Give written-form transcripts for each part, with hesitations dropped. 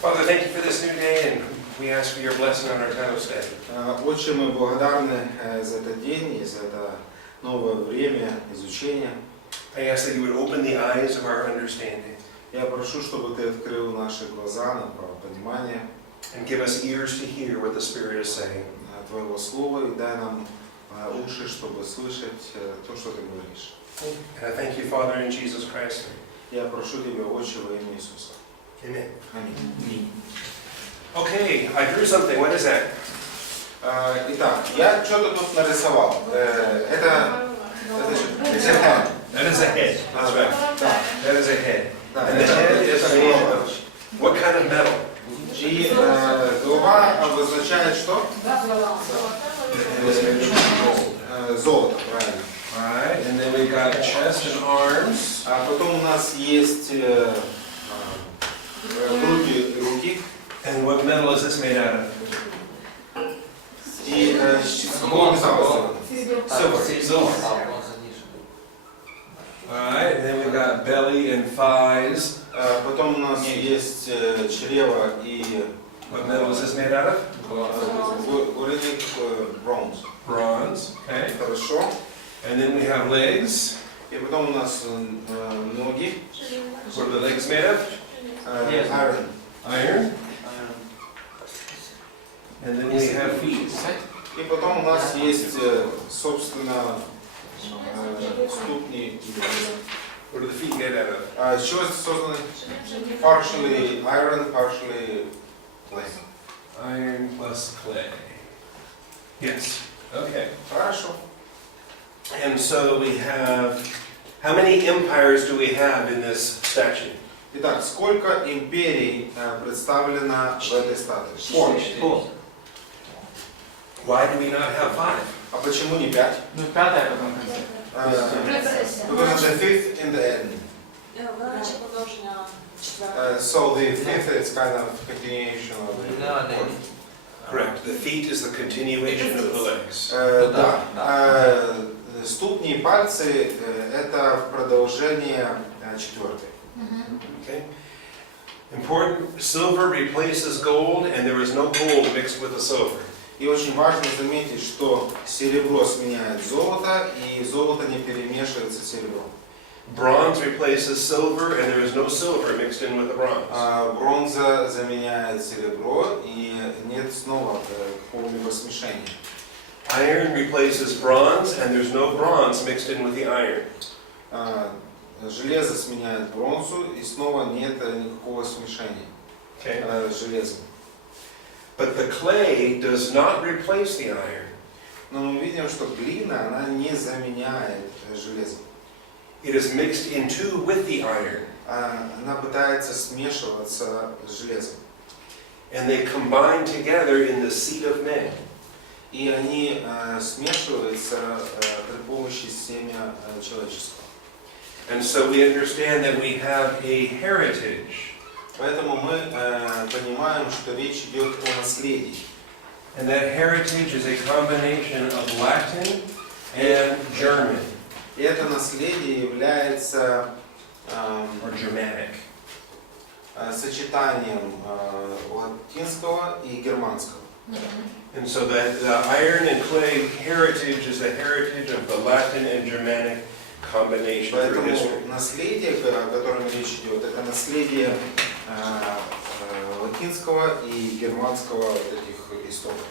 Father, thank you for this new day, and we ask for your blessing on our time of study. Отче, мы благодарны за этот день и за это новое время изучения. I ask that you would open the eyes of our understanding Я прошу, чтобы Ты открыл наши глаза на понимание and give us ears to hear what the Spirit is saying. Твоего Слова и дай нам уши, чтобы слышать то, что Ты говоришь. And I thank you, Father, in Jesus Christ. Я прошу Тебя, Отче, во имя Иисуса. Amen. Аминь. Okay, I drew something. What is that? Итак, я что-то тут нарисовал. Это head. That is a head. That's right. Да. That is a head. Да, And the head is made of what kind of metal? И голова обозначает что? Золото, правильно. Alright, and then we've got chest and arms. А потом у нас есть груди и руки. And what metal is this made out of? И с какого металла сделано? Silver. Alright, and then we've got belly and thighs. Потом у нас есть чрево и What metal is this made out of? голеник, bronze. Bronze. Okay. Хорошо. And then we have legs. И потом у нас ноги. What are the legs made of? Iron. Iron. And then we have feet. И потом у нас есть, собственно, ступни. What are the feet made out of? С чего созданы? Partially iron, partially clay. Iron plus clay. Yes. Okay. Хорошо. And so we have, how many empires do we have in this statue? Итак, сколько империй представлено в этой статуе? Four. Why do we not have 5? А почему не 5? Ну, пятая потом в конце. Because the fifth in the end. So the fifth is kind of continuation of the fourth. Correct. The feet is the continuation of the legs. Да. Ступни и пальцы это продолжение четвертой. Okay. Important. Silver replaces gold, and there is no gold mixed with the silver. И очень важно заметить, что серебро сменяет золото, и золото не перемешивается с серебром. Bronze replaces silver, and there is no silver mixed in with the bronze. Бронза заменяет серебро, и нет снова какого-либо смешения. Iron replaces bronze, and there's no bronze mixed in with the iron. Железо сменяет бронзу, и снова нет никакого смешения с железом. But the clay does not replace the iron. Но мы видим, что глина, она не заменяет железо. It is mixed into with the iron. Она пытается смешиваться с железом. And they combine together in the seed of men. И они смешиваются при помощи семя человеческого. And so we understand that we have a heritage. Поэтому мы понимаем, что речь идет о наследии. And that heritage is a combination of Latin and German. И это наследие является Or Germanic. сочетанием латинского и германского. And so that the iron and clay heritage is the heritage of the Latin and Germanic combination through history. Поэтому наследие, о котором речь идет, это наследие латинского и германского этих историй.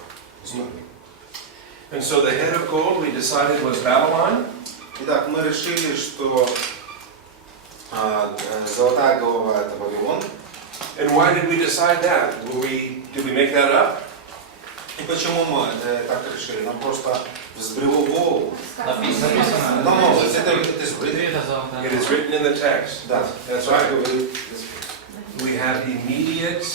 And so the head of gold we decided was Babylon. Итак, мы решили, что золотая голова это Вавилон. And why did we decide that? Did we make that up? И почему мы так решили? Нам просто взбрело в голову. Написано. No, it is written. It is written in the text. Да, That's right. We have immediate.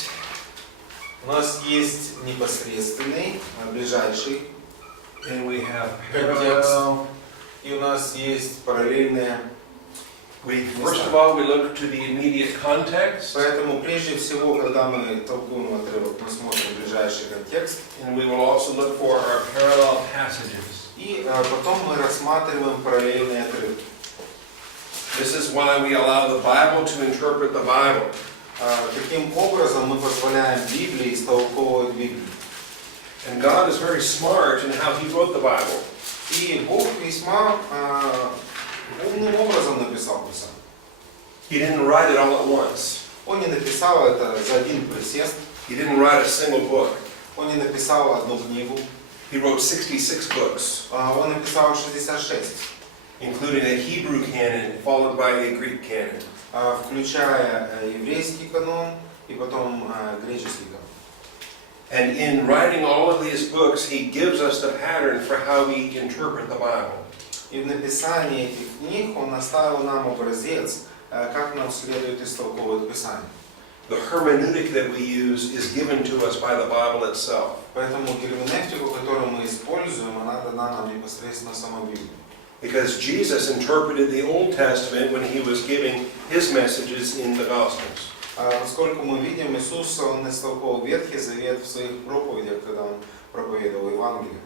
У нас есть непосредственный, ближайший, And we have контекст, parallel. и у нас есть параллельные. First of all, we look to the immediate context, Поэтому прежде всего, когда мы толкуем отрывок, мы смотрим ближайший контекст, and we will also look for our parallel passages. и потом мы рассматриваем параллельные отрывки. This is why we allow the Bible to interpret the Bible. Таким образом мы позволяем Библии истолковывать Библию. And God is very smart in how He wrote the Bible. И Бог весьма умным образом написал Писание. He didn't write it all at once. Он не написал это за один присест. He didn't write a single book. Он не написал одну книгу. He wrote 66 books, Он написал 66, including a Hebrew canon followed by a Greek canon. включая еврейский канон и потом греческий канон. And in writing all of these books, He gives us the pattern for how we interpret the Bible. И в написании этих книг Он оставил нам образец, как нам следует истолковывать Писание. The hermeneutic that we use is given to us by the Bible itself. Поэтому герменевтику, которую мы используем, она дана нам непосредственно самой Библии. Because Jesus interpreted the Old Testament when He was giving His messages in the Gospels. Поскольку мы видим, Иисус, Он истолковал Ветхий Завет в своих проповедях, когда Он проповедовал Евангелие.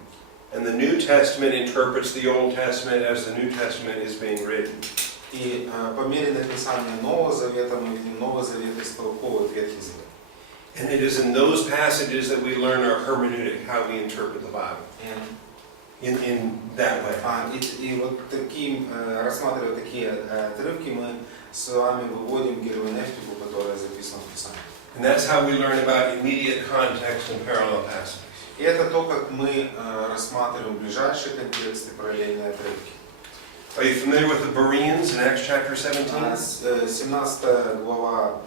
And the New Testament interprets the Old Testament as the New Testament is being written. И по мере написания Нового Завета мы видим Новый Завет истолковывает Ветхий Завет. And it is in those passages that we learn our hermeneutic, how we interpret the Bible. In that way. И вот рассматривая такие отрывки, мы с вами выводим герменевтику, которая записана в Писании. And that's how we learn about immediate context and parallel passages. И это то, как мы рассматриваем ближайшие контексты, параллельные отрывки. Are you familiar with the Bereans in Acts chapter 17? 17 глава,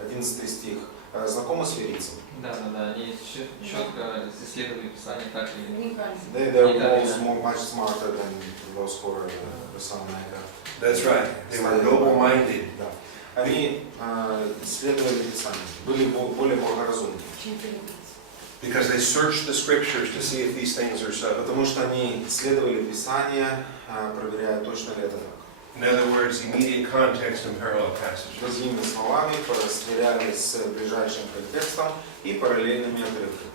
11 стих. Знакомы с ферийцем? Да, они четко исследовали Писание так или They're much smarter than those who are Thessalonica. That's right. They were noble-minded. Да. Они исследовали Писание, были более благоразумны. Because they searched the scriptures to see if these things are so. Потому что они исследовали Писание, проверяя, точно ли это так. In other words, immediate context and parallel passages. Другими словами, сверялись с ближайшим контекстом и параллельными отрывками.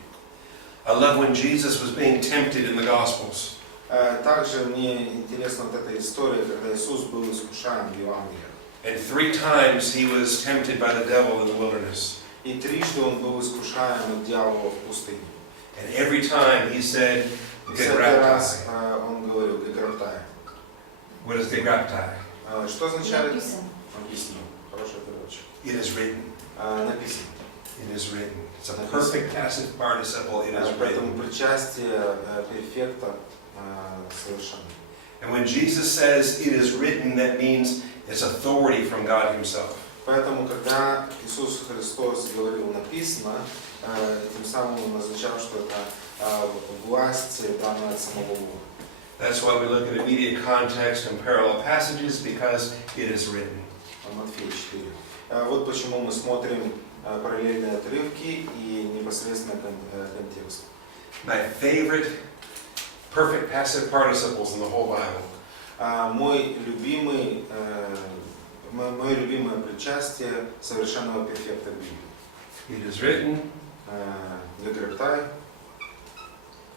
I love when Jesus was being tempted in the Gospels. Также мне интересна вот эта история, когда Иисус был искушаем в Евангелии. And 3 times he was tempted by the devil in the wilderness. И трижды он был искушаем от дьявола в пустыне. And every time he said, Всякий раз он говорил «геграптай». What is gegraptai? Что означает? Объяснил. Хороший переводчик. It is written. Написано. It is written. It's a perfect passive participle. It is Поэтому written. причастие перфекта совершенно. And when Jesus says it is written, that means it's authority from God Himself. Поэтому, когда Иисус Христос говорил «написано», тем самым он означал, что это власть, данная от самого Бога. That's why we look at immediate context and parallel passages, because it is written. Матфея 4. Вот почему мы смотрим параллельные отрывки и непосредственно контекст. My favorite perfect passive participles in the whole Bible. Мое любимое причастие совершенного перфекта в Библии. It is written. Геграптай.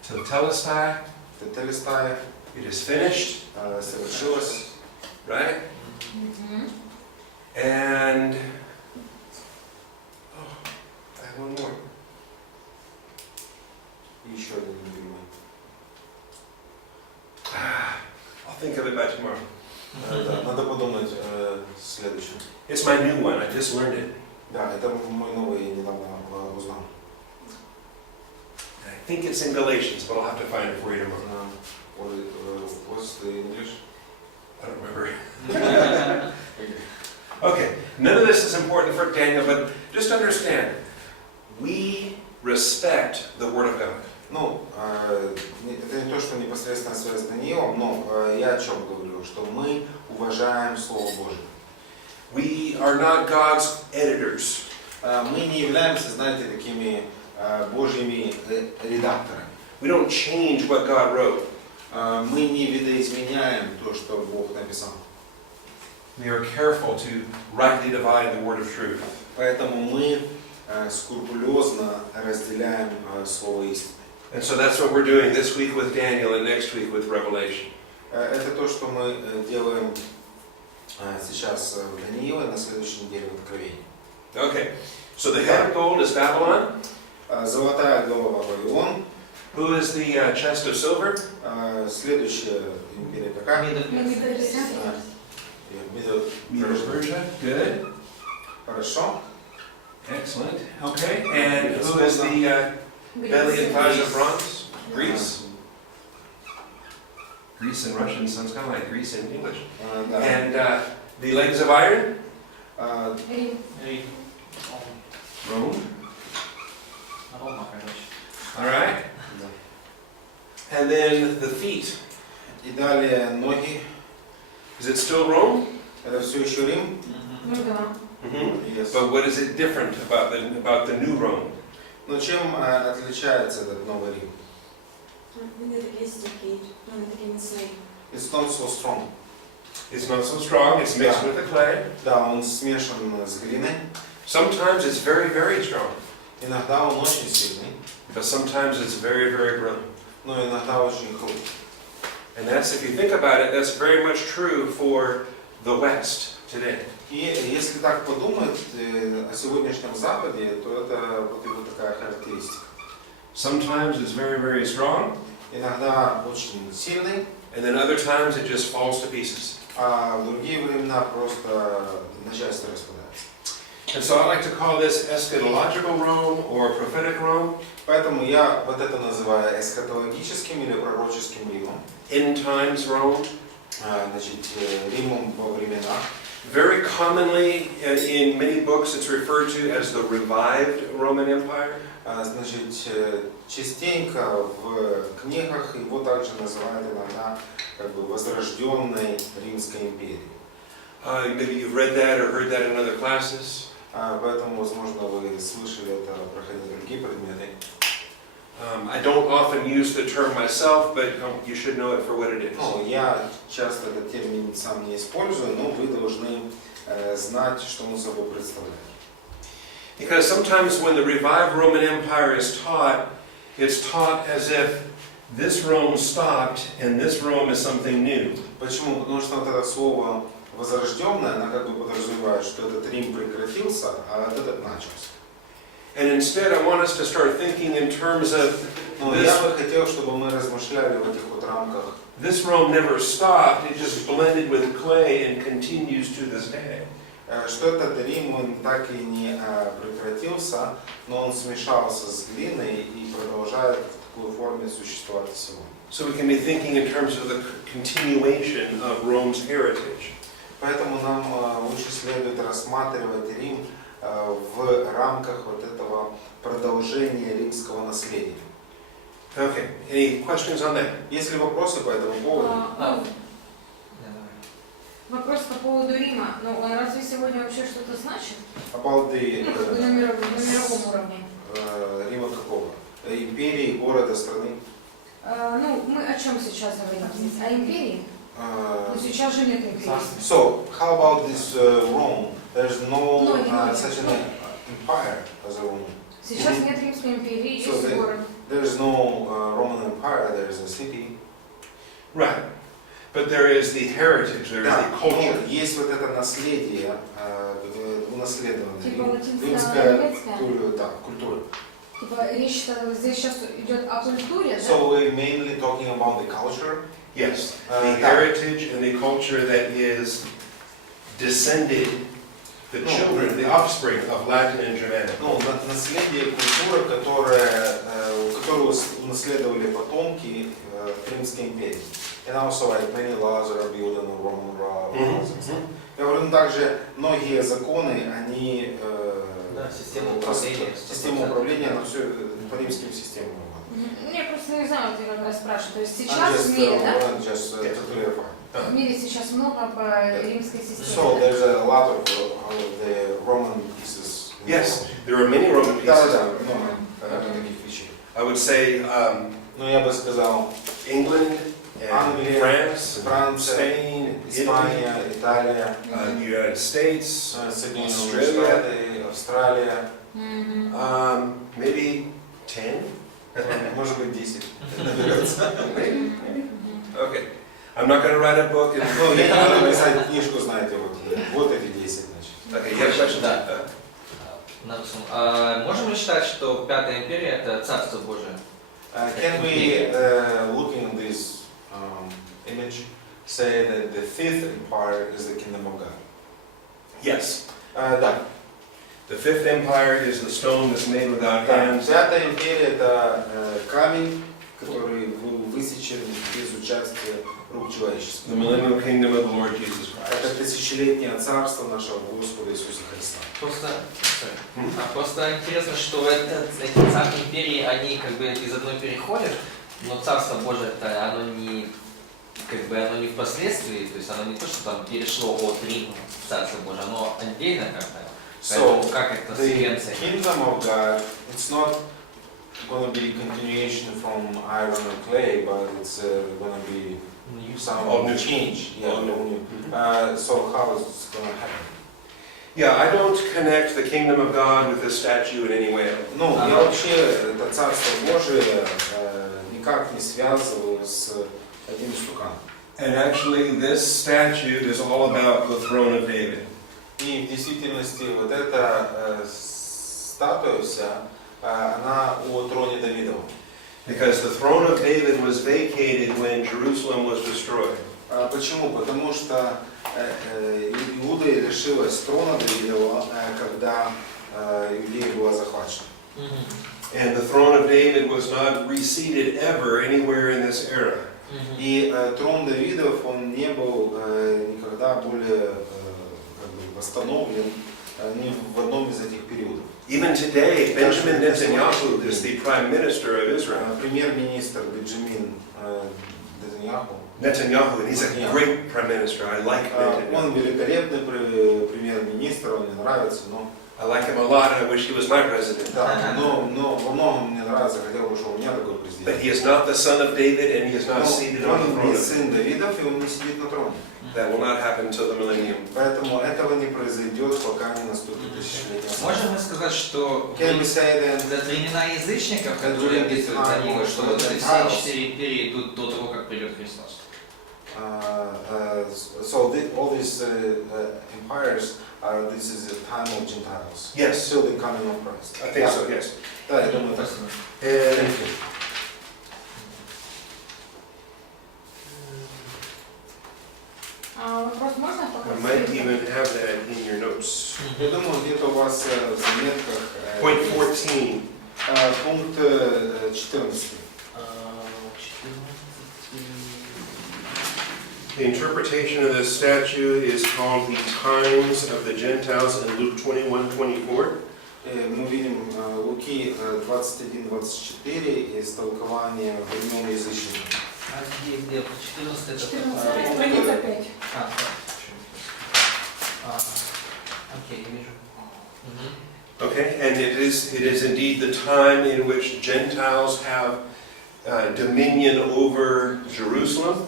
Tetelestai. Теtelestai. It is finished. Совершилось. Right? And I have one more. Еще один любимый. I'll think of it by tomorrow. Да, надо подумать следующем. It's my new one. I just learned it. Да, это мой новый, я недавно узнал. I think it's in Galatians, but I'll have to find it for you tomorrow. What's the English? I don't remember. Okay, none of this is important for Daniel, but just understand, we respect the Word of God. Ну, это не то, что непосредственно связано с Даниилом, но я о чем говорю, что мы уважаем Слово Божье. We are not God's editors. Мы не являемся, знаете, такими Божьими редакторами. We don't change what God wrote. Мы не видоизменяем то, что Бог написал. We are careful to rightly divide the word of truth. Поэтому мы скрупулезно разделяем слово истины. And so that's what we're doing this week with Daniel and next week with Revelation. Это то, что мы делаем сейчас в Даниила и на следующей неделе в Откровении. Okay, so the head of gold is Babylon. Золотая голова Вавилон. Who is the chest of silver? Следующая империя какая? Medo-Persia. Good. Хорошо. Excellent. Okay, and who is the belly and thighs of bronze? Greece. Greece in Russian sounds kind of like Greece in English. Да. And the legs of iron? Rome. Рома, короче. All right. Да. And then the feet. И далее ноги. Is it still Rome? Это все еще Рим. Yes. But what is it different about the new Rome? Но чем отличается этот новый Рим? It's not so strong. It's not so strong. It's mixed with the clay. Да, он смешан с глиной. Sometimes it's very, very strong. Иногда он очень сильный, But sometimes it's very, very brilliant. но иногда очень крут. And that's, if you think about it, that's very much true for the West today. И если так подумать о сегодняшнем Западе, то это вот его такая характеристика. Sometimes it's very, very strong, Иногда очень сильный, and then other times it just falls to pieces. а в другие времена просто на части распадается. And so I like to call this eschatological Rome or prophetic Rome, Поэтому я вот это называю эсхатологическим или пророческим Римом. end times Rome. Значит, Римом во времена. Very commonly in many books it's referred to as the revived Roman Empire. Значит, частенько в книгах его также называют иногда как бы возрожденной Римской империей. Maybe you've read that or heard that in other classes. Поэтому, возможно, вы слышали это, проходя другие предметы. I don't often use the term myself, but you should know it for what it is. Ну, я часто этот термин сам не использую, но вы должны знать, что он собой представляет. Because sometimes when the revived Roman Empire is taught, it's taught as if this Rome stopped and this Rome is something new. Почему? Потому что вот это слово возрожденное, оно как бы подразумевает, что этот Рим прекратился, а этот начался. And instead I want us to start thinking in terms of Но я бы хотел, чтобы мы размышляли в этих вот рамках. this Rome never stopped, it just blended with clay and continues to this day. Что этот Рим, он так и не прекратился, но он смешался с глиной и продолжает в такой форме существовать сегодня. So we can be thinking in terms of the continuation of Rome's heritage. Поэтому нам лучше следует рассматривать Рим в рамках вот этого продолжения римского наследия. Okay, any questions on that? Есть ли вопросы по этому поводу? Вопрос по поводу Рима. Ну, он разве сегодня вообще что-то значит? About the, Ну, как бы на мировом уровне. Рима какого? Империи, города, страны? Ну, мы о чем сейчас говорим здесь? О империи? Ну, сейчас же нет империи. So, how about this Rome? There's no No, such an empire as a Rome. Сейчас нет Римской империи, есть So город. there's no Roman Empire, there's a city. Right. But there is the heritage, there is Да, the culture. но есть вот это наследие, унаследованное. Типа латинская, Римская немецкая. культура. Типа речь здесь сейчас идет о культуре, да? So we're mainly talking about the culture. Yes, the Да. heritage and the culture that is descended, the No. children, the offspring of Latin and Germanic. Ну, наследие культуры, которую унаследовали потомки Римской империи. And also like many laws are built on the Roman laws. Я говорю, также многие законы, они Да, система управления. она все по римским системам. Я просто не знаю, вот я как раз спрашиваю. То есть сейчас в мире, да? В мире сейчас много по римской системе. So there's a lot of the Roman pieces. Yes, there are many Roman Да, pieces. да, много таких вещей. I would say Но я бы сказал, England, and Англия, France, Франция, Spain, Italy, Испания, Италия, the United States, Соединенные Australia. Штаты, Австралия, maybe 10. может быть 10 наберется. Maybe. Okay. I'm not going to write a book. And... Ну, я не буду писать книжку, знаете, вот эти 10, значит. Okay, you have questions? Да. Можем ли считать, что Пятая империя — это Царство Божие? Can we, looking at this image, say that the fifth empire is the kingdom of God? Yes. Да. The fifth empire is the stone that's made without hands. Пятая империя — это камень, который высечен без участия рук человеческих. The millennial kingdom of the Lord Jesus Christ. Это тысячелетнее царство нашего Господа Иисуса Христа. Просто интересно, что эти царские империи, они как бы из одной переходят, но Царство Божие это оно не впоследствии, то есть оно не то, что там перешло от Рима в Царство Божие, оно отдельно как-то. So, как это the секвенция? kingdom of God, it's not going to be continuation from iron or clay, but it's going to be some change. Yeah, so how is it going to happen? Yeah, I don't connect the kingdom of God with this statue in any way. Ну, я вообще это Царство Божие никак не связываю с этим стуканом. And actually, this statue is all about the throne of David. И в действительности вот эта статуя вся, она о троне Давидовом. Because the throne of David was vacated when Jerusalem was destroyed. Почему? Потому что Иуда лишилась трона Давидова, когда Иудея была захвачена. And the throne of David was not reseated ever anywhere in this era. И трон Давидов, он не был никогда более восстановлен ни в одном из этих периодов. Even today, Benjamin Netanyahu is the prime minister of Israel. Премьер-министр Бенджамин Netanyahu, and he's a great prime minister. I like Netanyahu. Он великолепный премьер-министр, он мне нравится, но I like him a lot, and I wish he was my president. да, но во многом мне нравится, хотел бы, чтобы у меня такой But президент. he is not the son of David, and he is not seated on the Он не throne. сын Давидов, и он не сидит на троне. That will not happen until the millennium. Поэтому этого не произойдет, пока не наступит тысячелетие. Можем мы сказать, что Can we say that за времена язычников, которые описывают Даниила, что вот эти все 4 империи идут до того, как придет Христос? So all these empires, this is the time of Gentiles. Yes. Still the coming of Christ. I think so, yes. Да, я думаю так. And Вопрос можно I might even have that in your notes. Я думаю, где-то у вас в заметках Point 14. пункт 14. The interpretation of this statue is called the times of the Gentiles in Luke 21:24. Мы видим Луки 21-24 из толкования времен язычников. Где? 14 это... 14, страница 5. Окей, я вижу. Okay, and it is indeed the time in which Gentiles have dominion over Jerusalem.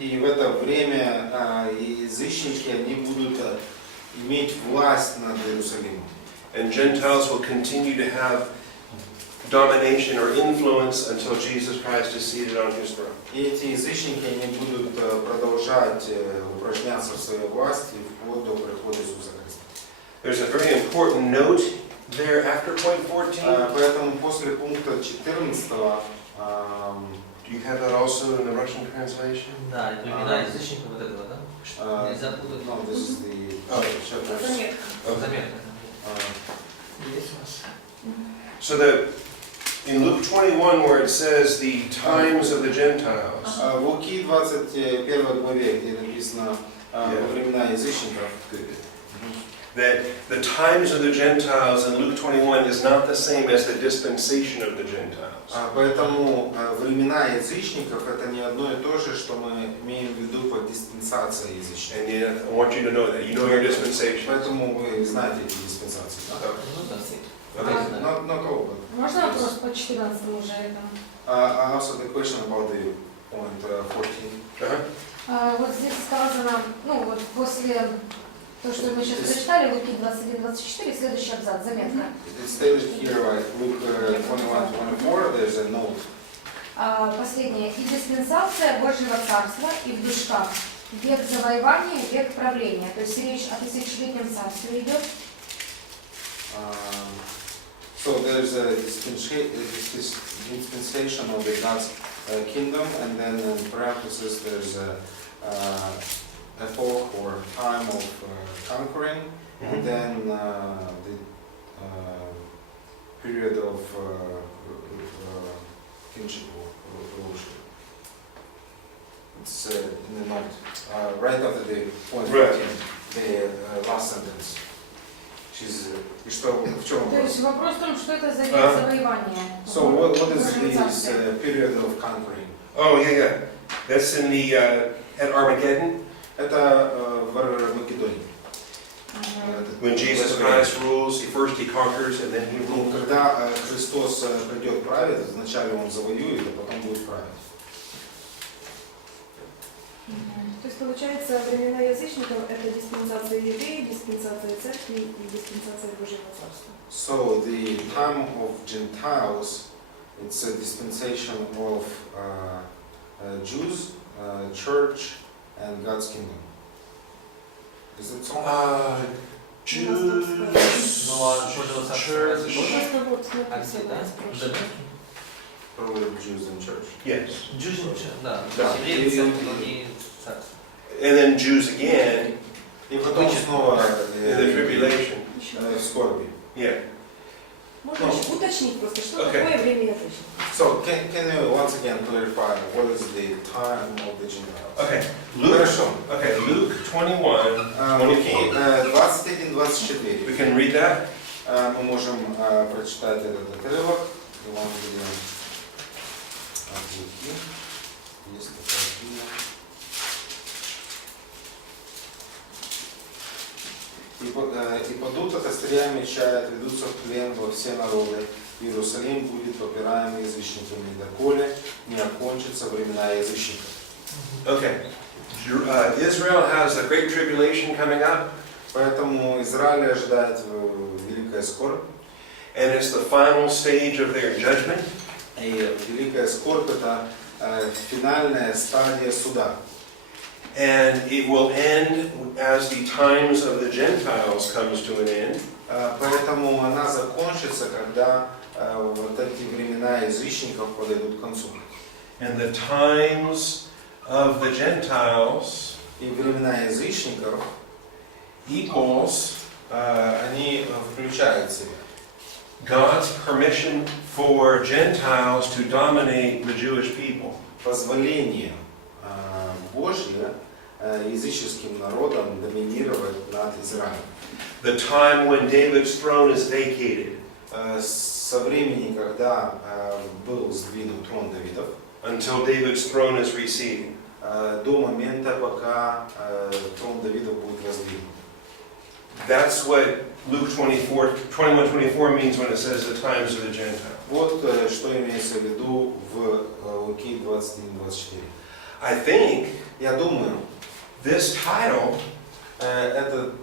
И в это время язычники, они будут иметь власть над Иерусалимом. And Gentiles will continue to have domination or influence until Jesus Christ is seated on his throne. И эти язычники, они будут продолжать упражняться в своей власти вплоть до прихода Иисуса Христа. There's a very important note there after point 14. Поэтому после пункта 14 Do you have that also in the Russian translation? Да, времена язычников вот этого, да? Нельзя путать. No, this is the chapter. Заметка. Есть у нас. So that in Luke 21, where it says the times of the Gentiles, В Луки 21 главе, где написано во времена язычников, that the times of the Gentiles in Luke 21 is not the same as the dispensation of the Gentiles. Поэтому времена язычников это не одно и то же, что мы имеем в виду под диспенсацией язычников. And yet, I want you to know that. You know your dispensation. Поэтому вы знаете эти диспенсации. Ну да. Not all, but Можно вопрос по 14 уже этому? also the question about the point 14. Вот здесь сказано, ну вот после то, что мы сейчас прочитали, Луки 21-24, следующий абзац, заметка. It's stated here, like Luke 21-24, there's a note. Последнее. И диспенсация Божьего Царства, и в душках. Век завоевания, век правления. То есть речь о тысячелетнем царстве идет. So there's a dispensation of the God's kingdom, and then in parentheses there's a epoch or time of conquering, and then the period of kingship or rulership. It's in the note, right after the point, Right. the last sentence. И что, в чем То есть вопрос в том, что это за век завоевания. So what is this period of conquering? Oh, yeah. That's in the, at Armageddon, Это в Армагеддоне. when Jesus Christ rules, first he conquers and then he rules. Когда Христос придет править, вначале Он завоюет, а потом будет править. То есть получается, времена язычников это диспенсация евреев, диспенсация церкви и диспенсация Божьего Царства. So the time of Gentiles, it's a dispensation of Jews, church, and God's kingdom. Is it so? Jews, Ну, а Божьего Царства разве church. Божье? Просто вот А где, написано да? спрашивают. Probably Jews and church. Yes. Jews, да. Да. Евреи, церковь, другие царства. And then Jews again И потом снова in the tribulation. в скорби. Yeah. Можно еще уточнить просто, что Okay. такое время язычников? So can you once again clarify what is the time of the Gentiles? Okay. Luke. Хорошо. Okay. Luke 21. Луки 21-24. We can read that. Мы можем прочитать этот отрывок. Евангелие от Луки. Есть такая книга. И падут от острия меча, и отведутся в плен во все народы. Иерусалим будет попираем язычниками, доколе не окончатся времена язычников. Okay. Israel has the great tribulation coming up, Поэтому Израиль ожидает великая скорбь. and it's the final stage of their judgment. И великая скорбь это финальная стадия суда. And it will end as the times of the Gentiles comes to an end. Поэтому она закончится, когда вот эти времена язычников подойдут к концу. And the times of the Gentiles И времена язычников equals они включают в себя God's permission for Gentiles to dominate the Jewish people. позволение Божье языческим народам доминировать над Израилем. The time when David's throne is vacated Со времени, когда был сдвинут трон Давидов, until David's throne is receding. до момента, пока трон Давидов будет воздвигнут. That's what Luke 21:24 means when it says the times of the Gentiles. Вот что имеется в виду в Луки 21-24. I think Я думаю, this title этот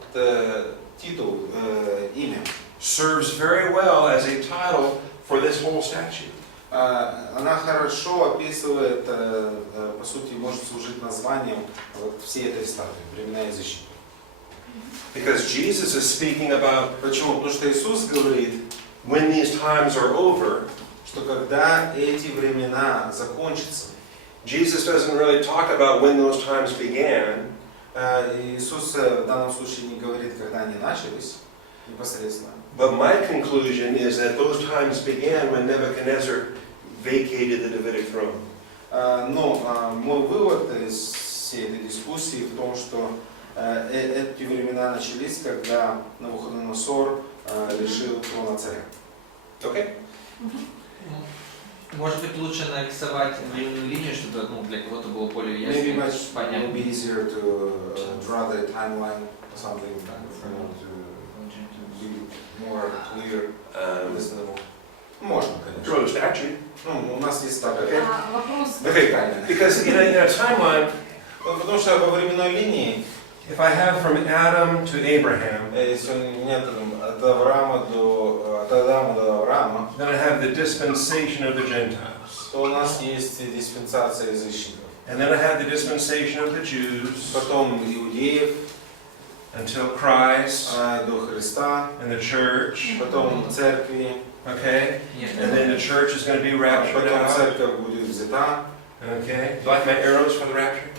титул, имя, serves very well as a title for this whole statute. она хорошо описывает, по сути, может служить названием вот всей этой статуи, времена язычников. Because Jesus is speaking about Почему? Потому что Иисус говорит, when these times are over. что когда эти времена закончатся, Jesus doesn't really talk about when those times began. Иисус в данном случае не говорит, когда они начались непосредственно. But my conclusion is that those times began when Nebuchadnezzar vacated the Davidic throne. Но мой вывод из всей этой дискуссии в том, что эти времена начались, когда Навуходоносор лишил трона царя. Okay? Может быть, лучше нарисовать временную линию, чтобы для кого-то было более Maybe ясно, much will понятно. be easier to draw the timeline or something to be more clear, listenable. Можно, конечно. Draw the statute. Ну, у нас есть такая Вопрос. Okay, because in a timeline, Потому что во временной линии if I have from Adam to Abraham, Если нет от Адама до Авраама, then I have the dispensation of the Gentiles. то у нас есть диспенсация язычников. And then I have the dispensation of the Jews Потом иудеев until Christ до Христа, and the church. потом церкви, Okay? Нет, And then the church is going to be raptured потом out. церковь будет взята. Okay? Do you like my arrows for the rapture?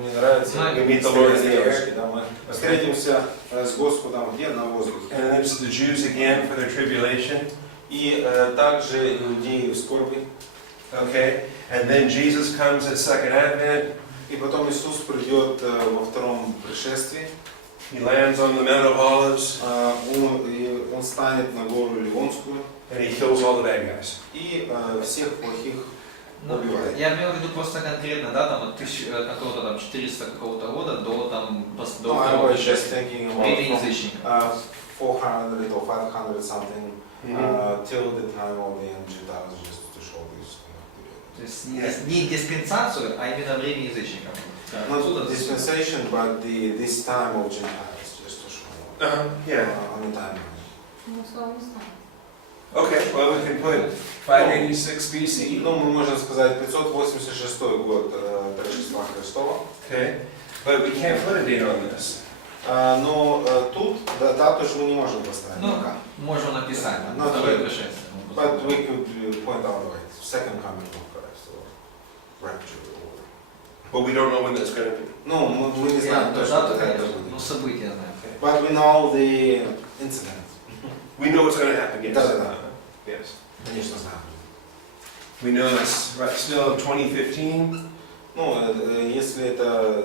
Мне нравится, We meet the Lord in the air. стрелочки, да, мы встретимся с Господом где? На воздухе. And then there's the Jews again for their tribulation. И также иудеи в скорби. Okay? And then Jesus comes at second advent. И потом Иисус придет во втором пришествии. He lands on the Mount of Olives Он станет на гору Ливонскую and he kills all the bad guys. и всех плохих ну, убивает. я имел в виду просто конкретно, да, там от какого-то там 400 какого-то года до там до I второго was just пришествия. thinking about Время from, язычников. 400 or 500 something Mhm. till the time of the end Gentiles, just to show this. То есть не диспенсацию, а именно время язычников. Not Отсюда dispensation, but this time of Gentiles, just to show Yeah. on the timeline. Ну, слово не знаю. Okay, well we can put 586 BC. Ну, мы можем сказать 586 год до Рождества Христова. Okay? But we can't put a date on this. Но тут дату же мы не можем поставить Ну, пока. можно написать. Ну, Второе да. пришествие. But we could point out like second coming of Christ or rapture. But we don't know when that's going to be. Ну, мы не знаем точно, Дата, когда это конечно, будет. ну события знаем. But we know the incident. We know what's going to happen, yes. Да. Yes. Конечно, знаем. We know it's right, still 2015. Ну, если это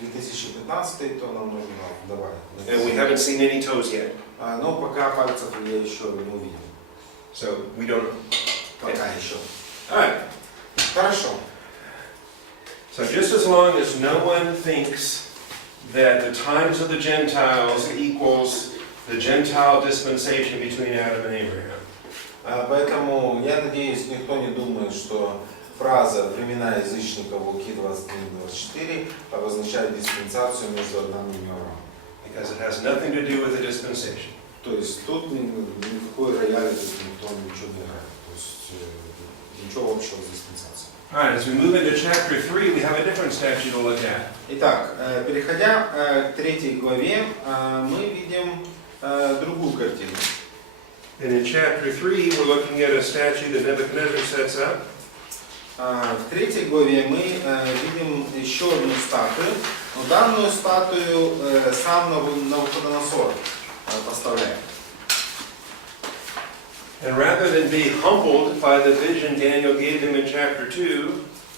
2015, то нам нужно добавить. And we haven't seen any toes yet. Но пока пальцев я еще не увидел. So we don't know. Пока еще. Alright. Хорошо. So just as long as no one thinks that the times of the Gentiles equals the Gentile dispensation between Adam and Abraham. Поэтому я надеюсь, никто не думает, что фраза «времена язычников» Луки 23-24 обозначает диспенсацию между Адамом и Авраамом. Because it has nothing to do with the dispensation. То есть тут никакой рояли, тут никто ничего не играет. То есть ничего общего с диспенсацией. Alright, as we move into chapter 3, we have a different statute to look at. Итак, переходя к 3 главе, мы видим другую картину. And in chapter 3, we're looking at a statute that Nebuchadnezzar sets up. В 3 главе мы видим еще одну статую, но данную статую сам Навуходоносор поставляет. And rather than be humbled by the vision Daniel gave him in chapter 2,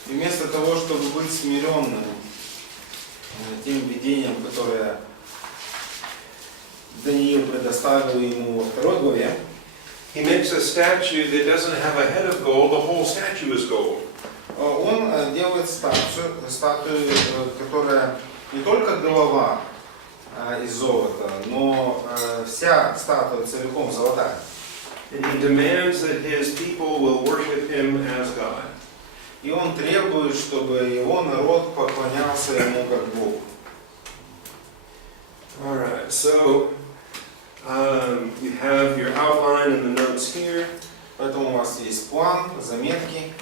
И вместо того, чтобы быть смиренным тем видением, которое Даниил предоставил ему во 2 главе, he makes a statue that doesn't have a head of gold, the whole statue is gold. он делает статую, которая не только голова из золота, но вся статуя целиком золотая. And he demands that his people will worship him as God. И он требует, чтобы его народ поклонялся ему как Богу. Alright, so you have your outline and the notes here. Поэтому у вас есть план, заметки.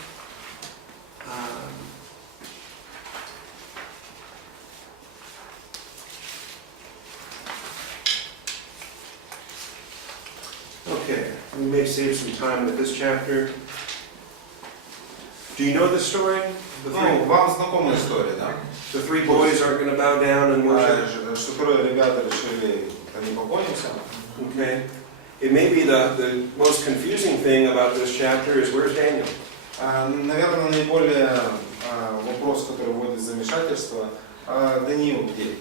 Okay, we may save some time with this chapter. Do you know the story? Ну, вам знакома история, да? The three boys aren't going to bow down and worship. Что трое ребята решили, они поклонимся. Okay. It may be the most confusing thing about this chapter is where's Daniel? Наверное, наиболее вопрос, который вводит в замешательство, Даниил где?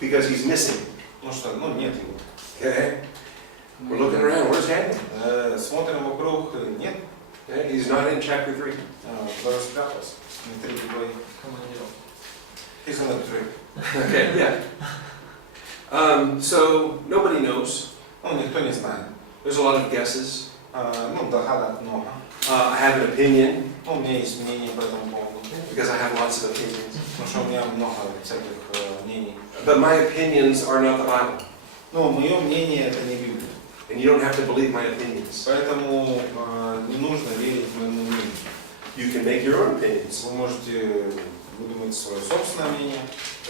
Because he's missing. Ну что, ну нет его. Okay. We're looking around. Where's Daniel? Смотрим вокруг, нет. Okay. He's not in chapter 3. Распрятался. На 3 главе. He's on the trip. Okay. Yeah. So nobody knows. Ну, никто не знает. There's a lot of guesses. Ну, догадок много. I have an opinion. Ну, у меня есть мнение по этому поводу. because I have lots of opinions. Потому что у меня много всяких мнений. But my opinions are not the Bible. Но мое мнение это не Библия. And you don't have to believe my opinions. Поэтому не нужно верить моему мнению. You can make your own opinions. Вы можете выдумать свое собственное мнение.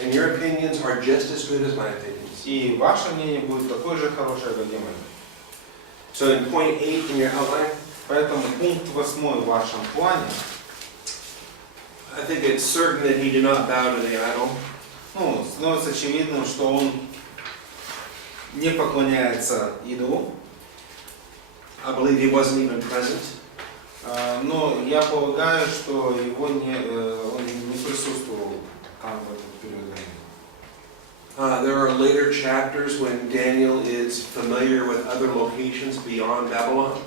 And your opinions are just as good as my opinions. И ваше мнение будет такое же хорошее, как и мое. So in point 8 in your outline, Поэтому пункт 8 в вашем плане, I think it's certain that he did not bow to the idol. ну, становится очевидным, что он не поклоняется идолу. I believe he wasn't even present. Но я полагаю, что он не присутствовал там в этот период времени. There are later chapters when Daniel is familiar with other locations beyond Babylon.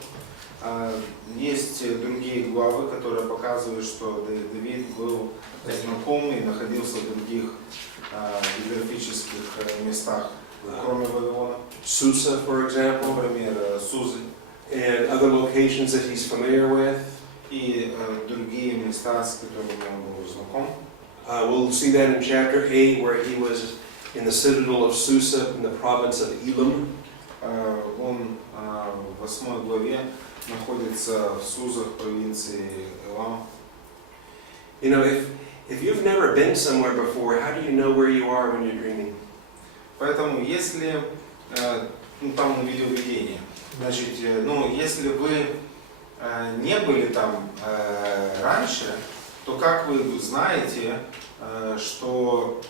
Есть другие главы, которые показывают, что Давид был знаком и находился в других географических местах, кроме Вавилона. Susa, for example, Например, Сузы and other locations that he's familiar with. и другие места, с которыми он был знаком. We'll see that in chapter 8, where he was in the citadel of Susa in the province of Elam. Он в 8 главе находится в Сузах провинции Элам. You know, if you've never been somewhere before, how do you know where you are when you're dreaming? Поэтому, если там увидел видение, значит, если вы не были там раньше, то как вы знаете, что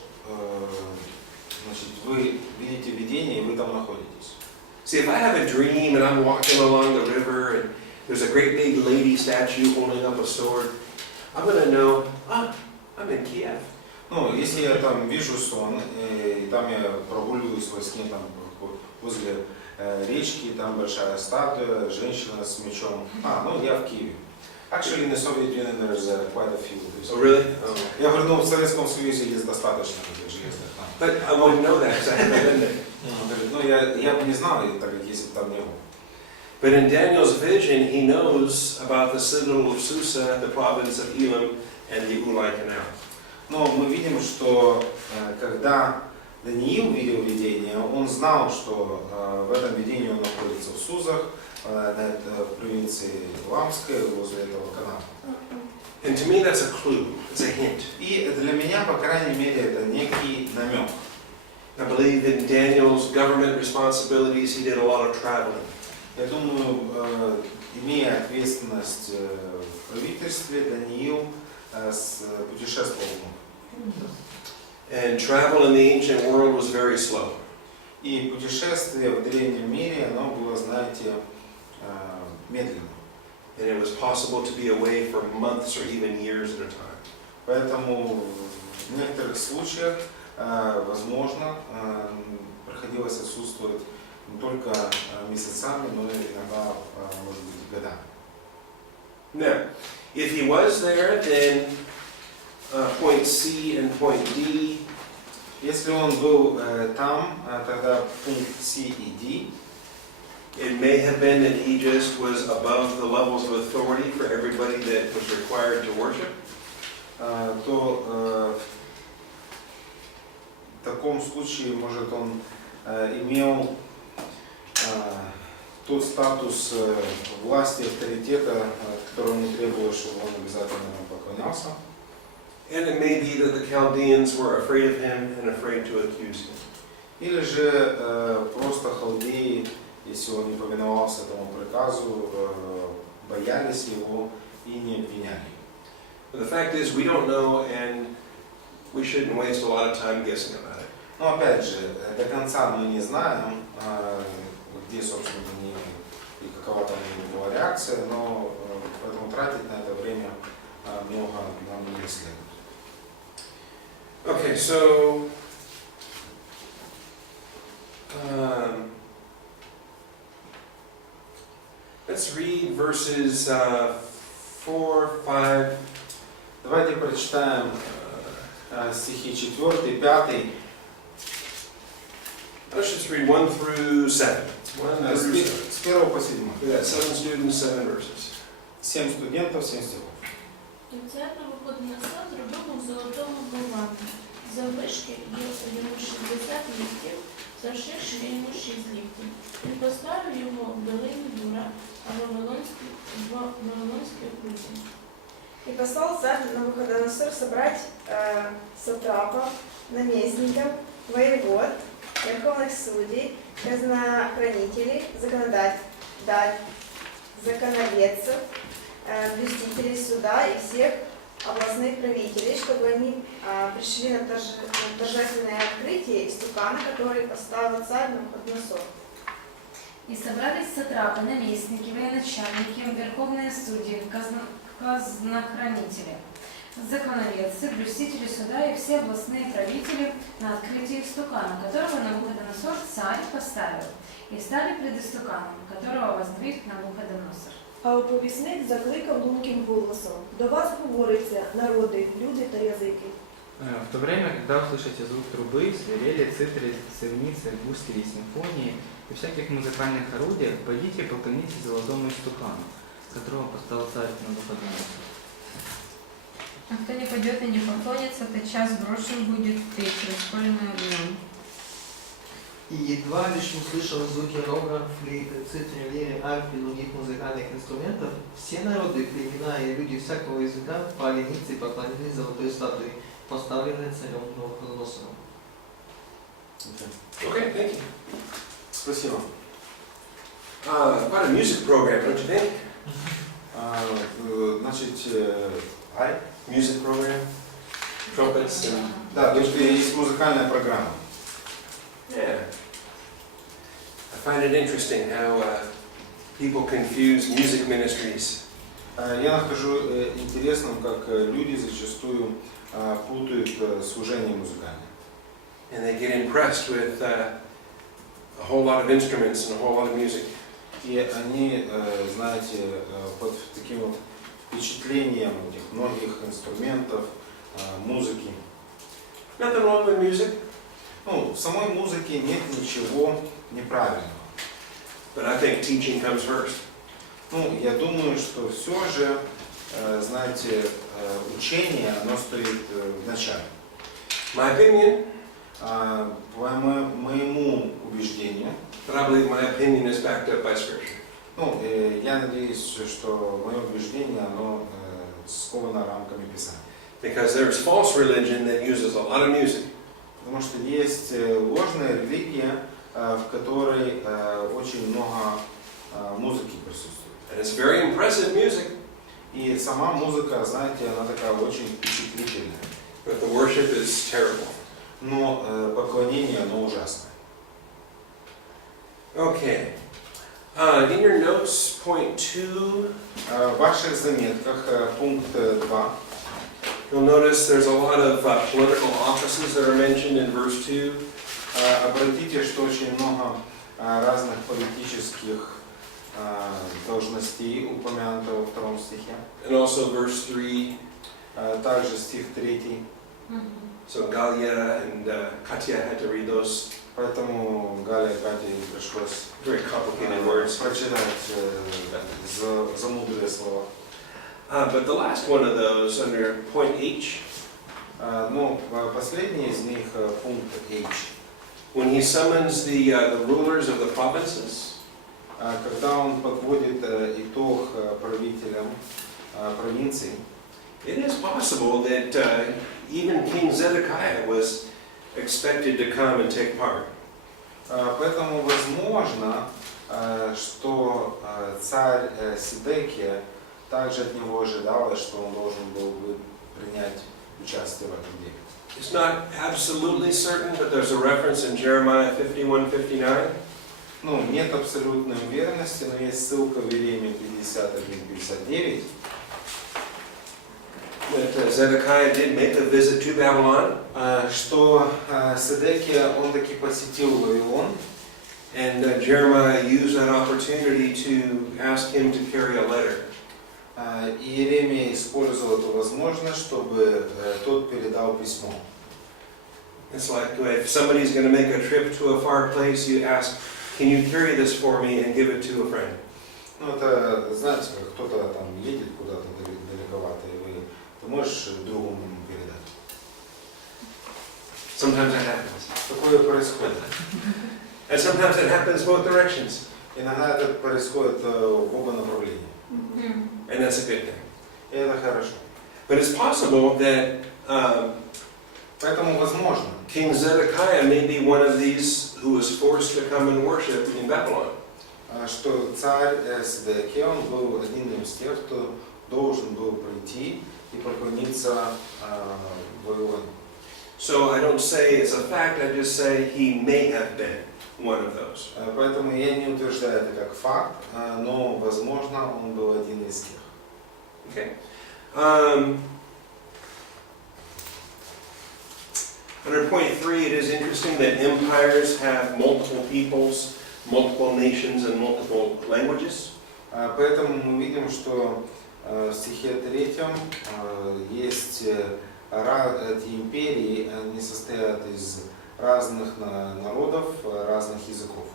значит, вы видите видение и вы там находитесь? See, if I have a dream and I'm walking along the river and there's a great big lady statue holding up a sword, I'm going to know, I'm in Kiev. Ну, если я там вижу сон, и там я прогуливаюсь во сне там, возле речки, там большая статуя, женщина с мечом. Я в Киеве. Actually, in the Soviet Union there's quite a few. Oh, really? Oh. Я говорю, в Советском Союзе есть достаточно таких железных. But I wouldn't know that because I haven't been there. Я бы не знал, так как если бы там не был. But in Daniel's vision, he knows about the citadel of Susa, the province of Elam, and the Ulai Canal. Но мы видим, что когда Даниил видел видение, он знал, что в этом видении он находится в Сузах, в провинции Ламской, возле этого канала. And to me, that's a clue. It's a hint. И для меня, по крайней мере, это некий намек. I believe in Daniel's government responsibilities, he did a lot of traveling. Я думаю, имея ответственность в правительстве, Даниил путешествовал много. And travel in the ancient world was very slow. И путешествие в древнем мире, оно было, знаете, медленно. And it was possible to be away for months or even years at a time. Поэтому в некоторых случаях, возможно, приходилось отсутствовать не только месяцами, но и иногда, может быть, и годами. Now, if he was there, then point C and point D. Если он был там, тогда пункт C и D. It may have been that he just was above the levels of authority for everybody that was required to worship. То в таком случае, может, он имел тот статус власти, авторитета, которому требовалось, чтобы он обязательно поклонялся. And it may be that the Chaldeans were afraid of him and afraid to accuse him. Или же просто халдеи, если он не повиновался этому приказу, боялись его и не обвиняли. But the fact is, we don't know, and we shouldn't waste a lot of time guessing about it. Но опять же, до конца мы не знаем, где, собственно, и какова там была реакция, но поэтому тратить на это время много нам не следует. Okay, so let's read verses 4, 5. Давайте прочитаем стихи 4, 5. Let's just read 1 through 7. 1 through 7. С 1 по 7. We got 7 students, 7 verses. 7 студентов, 7 стихов. І цар на Навуходоносор зробив у золотому болванку. Заввишки йому 60 ліктів, завширшки йому 6 ліктів. Він поставив його в долині Бура, а Вавилонській окрузі. И послал царь Навуходоносор собрать сатрапов, наместников, воевод, верховных судей, казнохранителей, законоведцев, блюстителей суда и всех областных правителей, чтобы они пришли на торжественное открытие истукана, который поставил царь Навуходоносор. И собрались сатрапы, наместники, военачальники, верховные судьи, казнохранители, законоведцы, блюстители суда и все областные правители на открытии истукана, которого Навуходоносор царь поставил, и встали пред истуканом, которого воздвиг Навуходоносор. А оповісник закликав лунким голосом: «До вас говориться, народи, люди та язики». В то время, когда услышите звук трубы, свирели, цитри, сырницы, гусли и симфонии и всяких музыкальных орудий, пойдите и поклонитесь золотому истукану, которого поставил царь Навуходоносор. А кто не пойдет и не поклонится, то час брошен будет в печь, раскаленную огнем. И едва лишь услышал звуки рога, флейты, цитри, лиры, арфы и других музыкальных инструментов, все народы, племена и люди всякого языка пали ниц и поклонились золотой статуе, поставленной царем Навуходоносором. Okay, thank you. Спасибо. Quite a music program, don't you think? Значит, Music program, trumpets and да, то есть есть музыкальная программа. yeah. I find it interesting how people confuse music ministries. Я нахожу интересным, как люди зачастую путают служение музыкальное. And they get impressed with a whole lot of instruments and a whole lot of music. И они, знаете, под таким вот впечатлением этих многих инструментов, музыки. Nothing wrong with music, Ну, в самой музыке нет ничего неправильного. but I think teaching comes first. Ну, я думаю, что все же, знаете, учение, оно стоит в начале. My opinion, По моему убеждению, but I believe my opinion is backed up by Scripture. ну, я надеюсь, что мое убеждение, оно сковано рамками Писания. Because there's false religion that uses a lot of music. Потому что есть ложная религия, в которой очень много музыки присутствует. And it's very impressive music, И сама музыка, знаете, она такая очень впечатлительная. but the worship is terrible. Но поклонение, оно ужасное. Okay. In your notes, point 2, В ваших заметках, пункт 2, you'll notice there's a lot of political offices that are mentioned in verse 2. обратите, что очень много разных политических должностей упомянуто во 2 стихе. And also verse 3. Также стих 3. So Galia and Katya had to read those Поэтому Галя и Кате пришлось very complicated words. прочитать замудрые слова. But the last one of those, under point H, Ну, последний из них, пункт H. when he summons the rulers of the provinces, Когда он подводит итог правителям провинций, it is possible that even King Zedekiah was expected to come and take part. поэтому возможно, что царь Седекия также от него ожидалось, что он должен был бы принять участие в этом деле. It's not absolutely certain, but there's a reference in Jeremiah 51:59. Ну, нет абсолютной уверенности, но есть ссылка в Иеремии 51:59. That Zedekiah did make a visit to Babylon, Что Седекия, он таки посетил Вавилон, and Jeremiah used that opportunity to ask him to carry a letter. и Иеремия использовал эту возможность, чтобы тот передал письмо. It's like if somebody's going to make a trip to a far place, you ask, can you carry this for me and give it to a friend? Ну, это, знаете, как кто-то там едет куда-то далековато, и вы ты можешь другому передать. Sometimes it happens. Такое происходит. And sometimes it happens both directions. Иногда это происходит в оба направления. And that's a good thing. И это хорошо. But it's possible that Поэтому возможно, King Zedekiah may be one of these who was forced to come and worship in Babylon. что царь Седекия, он был одним из тех, кто должен был прийти и поклониться в Вавилоне. So I don't say it's a fact, I just say he may have been one of those. Поэтому я не утверждаю это как факт, но, возможно, он был один из тех. Okay. Under point 3, it is interesting that empires have multiple peoples, multiple nations, and multiple languages. Поэтому мы видим, что в стихе 3 есть эти империи, они состоят из разных народов, разных языков.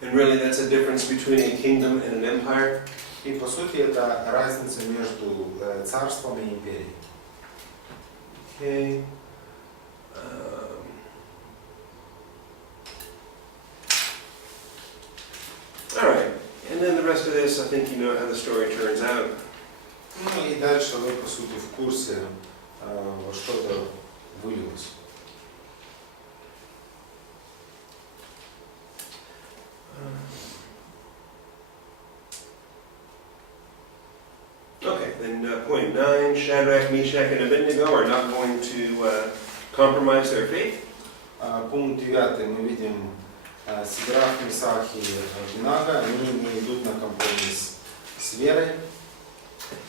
And really that's a difference between a kingdom and an empire. И по сути это разница между царством и империей. Okay. All right, and then the rest of this, I think you know how the story turns out. Ну и дальше вы по сути в курсе во что-то вылилось. Okay, then point 9, Shadrach, Meshach, and Abednego are not going to compromise their faith. Пункт 9 мы видим Сидrak, Месах и Абедnego, они не идут на компромисс с верой.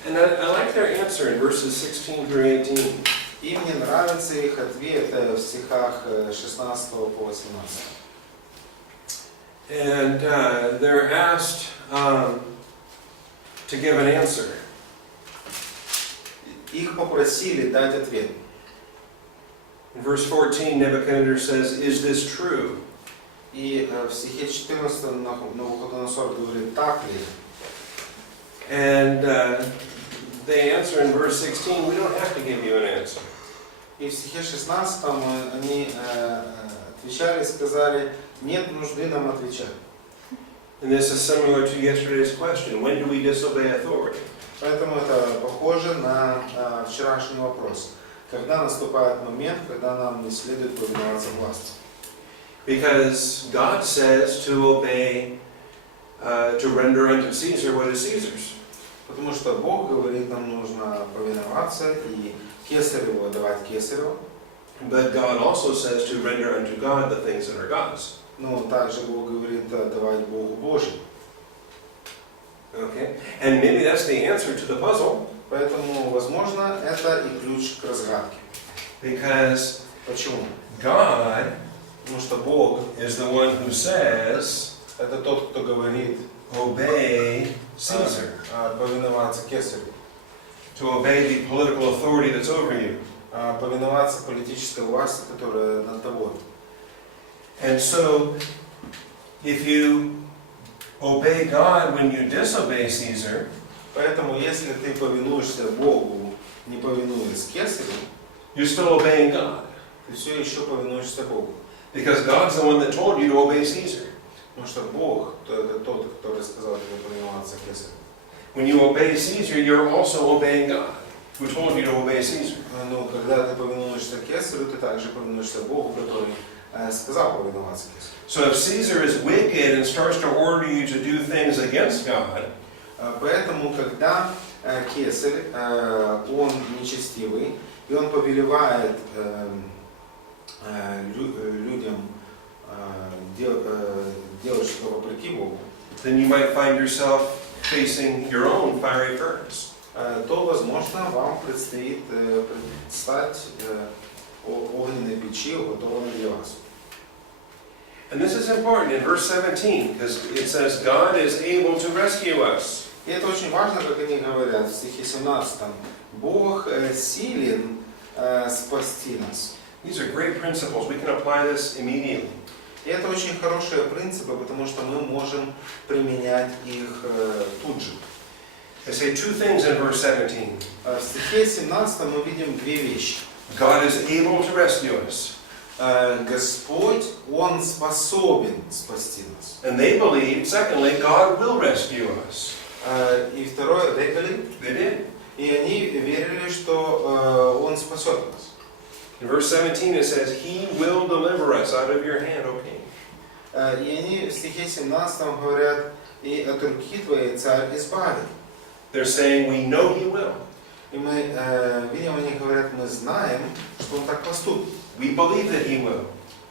And I like their answer in verses 16 through 18. И мне нравится их ответ в стихах 16 по 18. And they're asked to give an answer. Их попросили дать ответ. In verse 14, Nebuchadnezzar says, "Is this true?" И в стихе 14 Навуходоносор говорит, так ли? And they answer in verse 16, "We don't have to give you an answer." И в стихе 16 они отвечали и сказали, нет нужды нам отвечать. And this is similar to yesterday's question, when do we disobey authority? Поэтому это похоже на вчерашний вопрос. Когда наступает момент, когда нам не следует повиноваться власти? Because God says to obey, to render unto Caesar what is Caesar's. Потому что Бог говорит, нам нужно повиноваться и Кесареву отдавать Кесареву. But God also says to render unto God the things that are God's. Но также Бог говорит отдавать Богу Божьему. Okay? And maybe that's the answer to the puzzle. Поэтому, возможно, это и ключ к разгадке. Because Почему? God Потому что Бог is the one who says, это тот, кто говорит obey Caesar. Повиноваться Кесарю, To obey the political authority that's over you. Повиноваться политической власти, которая над тобой. And so, if you obey God when you disobey Caesar, Поэтому, если ты повинуешься Богу, не повинуясь Кесарю, you're still obeying God. ты все еще повинуешься Богу. Because God's the one that told you to obey Caesar. Потому что Бог это тот, который сказал тебе повиноваться Кесарю. When you obey Caesar, you're also obeying God, who told you to obey Caesar. Но когда ты повинуешься Кесарю, ты также повинуешься Богу, который сказал повиноваться Кесарю. So if Caesar is wicked and starts to order you to do things against God, Поэтому, когда Кесарь, он нечестивый, и он повелевает людям делать что-то вопреки Богу, then you might find yourself facing your own fiery furnace. то, возможно, вам предстоит предстать огненной печи, уготованной для вас. And this is important in verse 17, because it says God is able to rescue us. И это очень важно, как они говорят в стихе 17. Бог силен спасти нас. These are great principles. We can apply this immediately. И это очень хорошие принципы, потому что мы можем применять их тут же. I say two things in verse 17. В стихе 17 мы видим две вещи. God is able to rescue us. Господь, Он способен спасти нас. And they believed, secondly, God will rescue us. И второе, they believe. They did. И они верили, что Он спасет нас. In verse 17 it says, He will deliver us out of your hand, O king. И они в стихе 17 говорят, и от руки твоей царь избавит. They're saying, we know He will. И мы видим, они говорят, мы знаем, что Он так поступит. We believe that He will.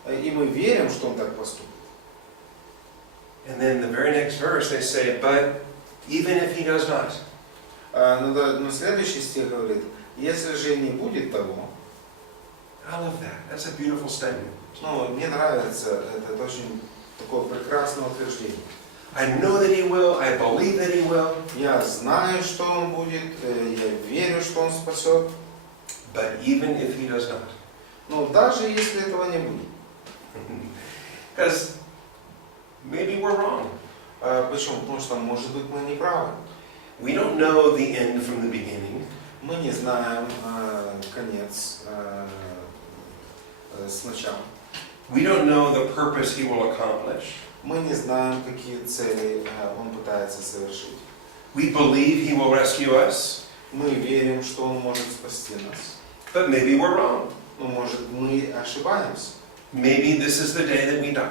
И мы верим, что Он так поступит. And then the very next verse they say, but even if He does not. Но следующий стих говорит, если же не будет того, I love that. That's a beautiful statement. ну, мне нравится, это очень такое прекрасное утверждение. I know that He will. I believe that He will. Я знаю, что Он будет, я верю, что Он спасет. But even if He does not. Но даже если этого не будет. Because maybe we're wrong. Почему? Потому что, может быть, мы не правы. We don't know the end from the beginning. Мы не знаем конец сначала. We don't know the purpose He will accomplish. Мы не знаем, какие цели Он пытается совершить. We believe He will rescue us. Мы верим, что Он может спасти нас. But maybe we're wrong. Но, может, мы ошибаемся. Maybe this is the day that we die.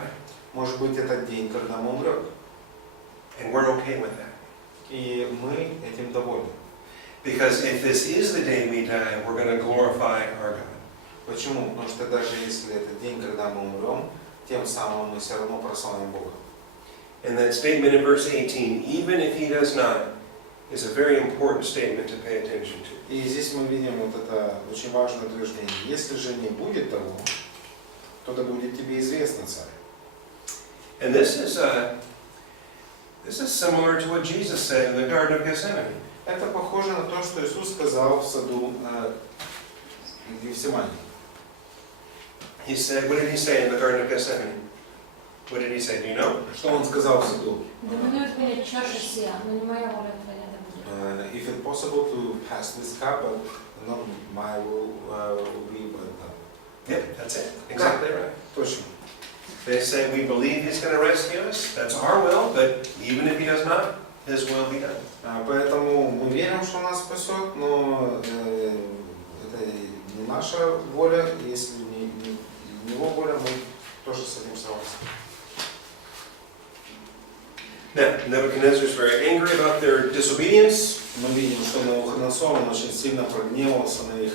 Может быть, это день, когда мы умрем. And we're okay with that. И мы этим довольны. Because if this is the day we die, we're going to glorify our God. Почему? Потому что даже если это день, когда мы умрем, тем самым мы все равно прославим Бога. And that statement in verse 18, even if He does not, is a very important statement to pay attention to. И здесь мы видим вот это очень важное утверждение. Если же не будет того, то да будет тебе известно, царь. And this is similar to what Jesus said in the Garden of Gethsemane. Это похоже на то, что Иисус сказал в саду Гефсимании. He said, what did He say in the Garden of Gethsemane? What did He say? Do you know? Что Он сказал в саду? Да мне от меня чаша сия, но не моя воля твоя да будет. If it's possible to pass this cup, but not my will be, but Yep, that's it. Exactly right. точно. They say we believe He's going to rescue us. That's our will, but even if He does not, His will be done. Поэтому мы верим, что нас спасет, но это не наша воля, если не Его воля, мы тоже с этим согласны. Now, Nebuchadnezzar is very angry about their disobedience. Мы видим, что Навуходоносор очень сильно прогневался на их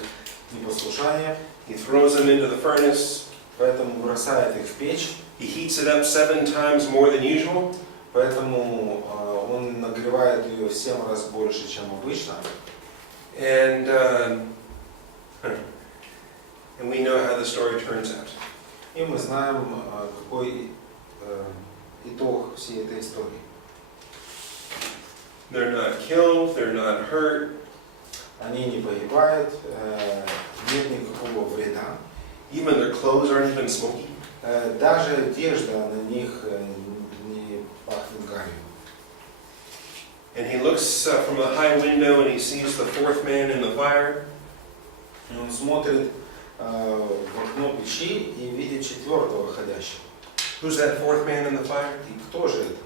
непослушание, He throws them into the furnace. поэтому бросает их в печь, He heats it up 7 times more than usual. поэтому он нагревает ее в 7 раз больше, чем обычно. And we know how the story turns out. И мы знаем, какой итог всей этой истории. They're not killed, they're not hurt. Они не погибают, нет никакого вреда. Even their clothes aren't even smoky. Даже одежда на них не пахнет гарью. And he looks from the high window and he sees the 4th man in the fire. И он смотрит в окно печи и видит 4-го ходящего. Who's that 4th man in the fire? И кто же это?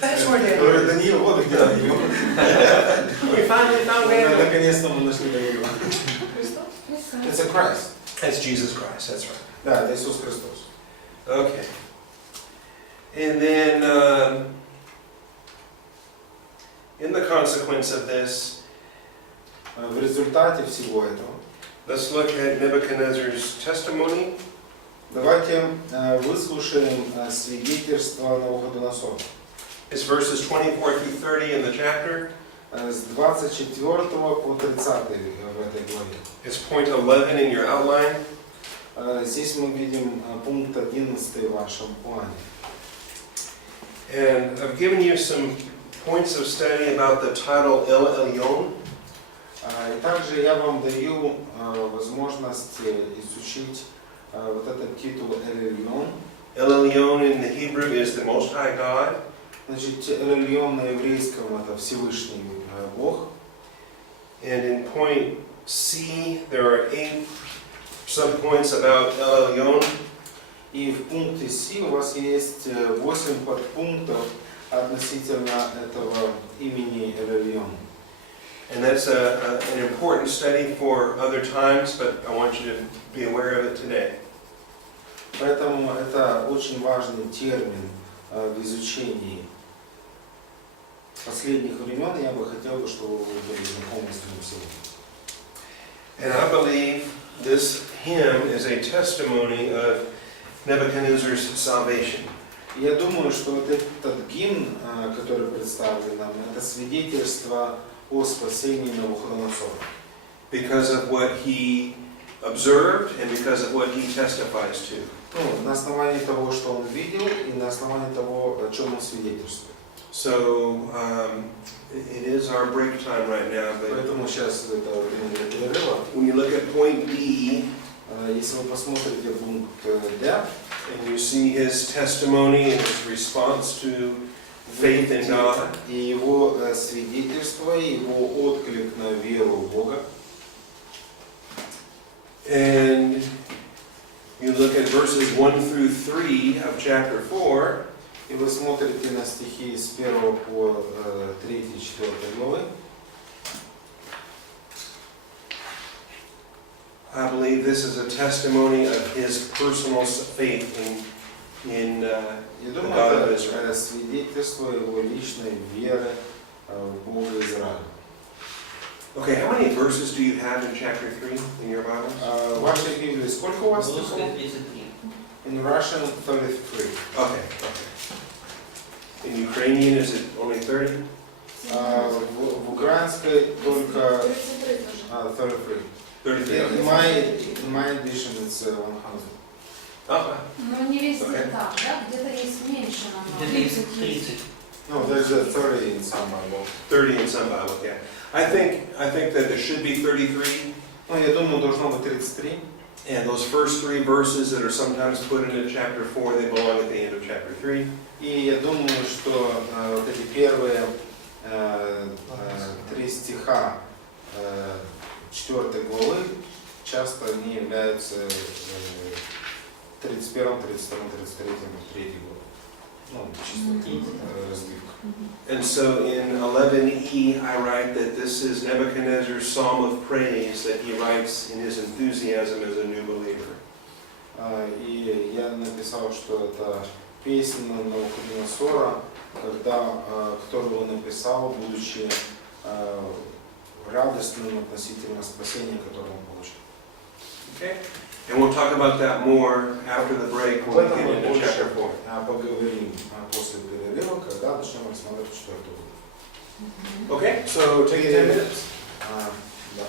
That's where they Который are. Даниил, вот где Даниил. We finally found him. Наконец-то мы нашли Даниила. It's a Christ. That's Jesus Christ, that's right. Да, это Иисус Христос. Okay. And then, in the consequence of this, В результате всего этого, let's look at Nebuchadnezzar's testimony. давайте выслушаем свидетельство Навуходоносора. It's verses 24 through 30 in the chapter. С 24 по 30 в этой главе. It's point 11 in your outline. Здесь мы видим пункт 11 в вашем плане. And I've given you some points of study about the title El Elyon. И также я вам даю возможность изучить вот этот титул El Elyon. El Elyon in the Hebrew is the Most High God. Значит, Элельон на еврейском это Всевышний Бог. And in point C, there are 8 subpoints about El Elyon. И в пункте С у вас есть 8 подпунктов относительно этого имени Элельон. And that's an important study for other times, but I want you to be aware of it today. Поэтому это очень важный термин в изучении последних времен. Я бы хотел, чтобы вы были знакомы с ним сегодня. And I believe this hymn is a testimony of Nebuchadnezzar's salvation. Я думаю, что вот этот гимн, который представлен нам, это свидетельство о спасении Навуходоносора. Because of what he observed and because of what he testifies to. Ну, на основании того, что он видел, и на основании того, о чем он свидетельствует. So it is our break time right now. But Поэтому сейчас это время для перерыва. when you look at point D, Если вы посмотрите пункт D, and you see his testimony and his response to faith in God, и его свидетельство, и его отклик на веру в Бога. and you look at verses 1 through 3 of chapter 4, И вы смотрите на стихи с 1 по 3-4 главы. I believe this is a testimony of his personal faith in Я the думаю, God of это Israel. свидетельство его личной веры в Бога Израиля. Okay, how many verses do you have in chapter 3 in your Bibles? В вашей Библии сколько у вас стихов? Русская 33. In Russian, 33. Okay. In Ukrainian, is it only 30? В украинской только 33 тоже. 33. 33. In my edition it's 100. Okay. Ну, не везде Okay. так, да? Где-то есть меньше намного. Где-то есть 30. No, there's a 30 in some Bible. 30 in some Bibles, yeah. I think that there should be 33, Ну, я думаю, должно быть 33. and those first 3 verses that are sometimes put into chapter 4, they belong at the end of chapter 3. И я думаю, что вот эти первые 3 стиха 4 главы часто они являются 31, 32, 33, 3 главы. Ну, чисто разбивка. And so in 11e, I write that this is Nebuchadnezzar's psalm of praise that he writes in his enthusiasm as a new believer. И я написал, что это песня Навуходоносора, которую он написал, будучи радостным относительно спасения, которое он получил. Okay? And we'll talk about that more after the break when we get into chapter 4. Поговорим после перерыва, когда начнем рассматривать 4 главу. Okay, so take 10 minutes. Да.